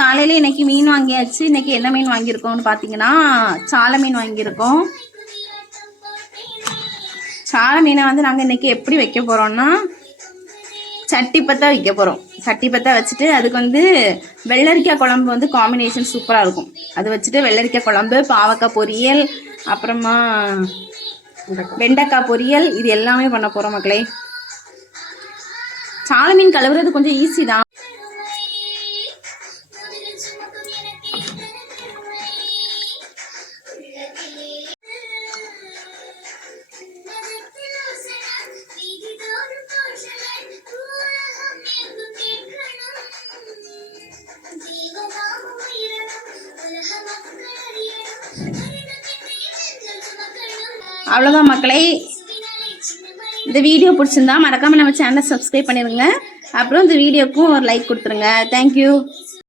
காலையில் இன்னைக்கு மீன் வாங்கியாச்சு. இன்னைக்கு என்ன மீன் வாங்கியிருக்கோம்னு பார்த்தீங்கன்னா சாலை மீன் வாங்கியிருக்கோம். சாலை மீனை வந்து நாங்கள் இன்னைக்கு எப்படி வைக்க போகிறோம்னா சட்டி பற்றா வைக்க போகிறோம். சட்டி பற்றா வச்சுட்டு அதுக்கு வந்து வெள்ளரிக்காய் குழம்பு வந்து காம்பினேஷன் சூப்பராக இருக்கும். அது வச்சுட்டு வெள்ளரிக்காய் குழம்பு, பாவக்காய் பொரியல், அப்புறமா வெண்டைக்காய் பொரியல், இது எல்லாமே பண்ண போகிறோம் மக்களே. சாலை மீன் கழுவுறது கொஞ்சம் ஈஸி தான். அவ்வளோதான் மக்களே. இந்த வீடியோ பிடிச்சிருந்தா மறக்காமல் நம்ம சேனலை சப்ஸ்கிரைப் பண்ணிடுங்க. அப்புறம் இந்த வீடியோக்கும் ஒரு லைக் கொடுத்துருங்க. தேங்க்யூ.